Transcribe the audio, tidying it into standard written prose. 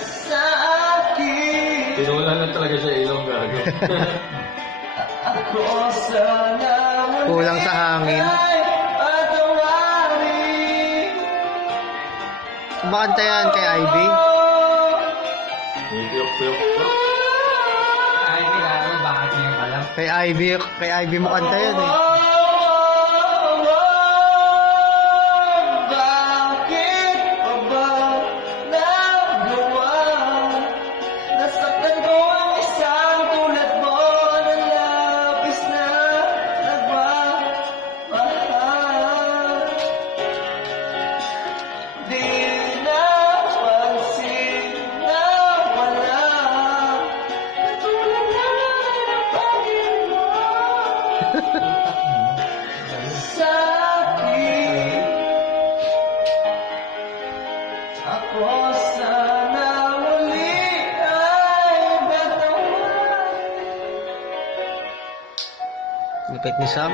sa akin. Tinulan na talaga siya ilong gago. Ako sana Kulang sa hangin. ay patawarin. Kumakanta yan kay Ivy. May piyok-piyok. Ay, kailangan bakit niya pala? Kay Ivy mo kanta yan eh. Bakit pa ba nagawa? Nasaktan ko ang isang tulad mo na labis na nagmamahal. Di napansin na wala tulad na ng pangin mo sa akin. Ako sana muli ay batawarin. Lupit ni Sam.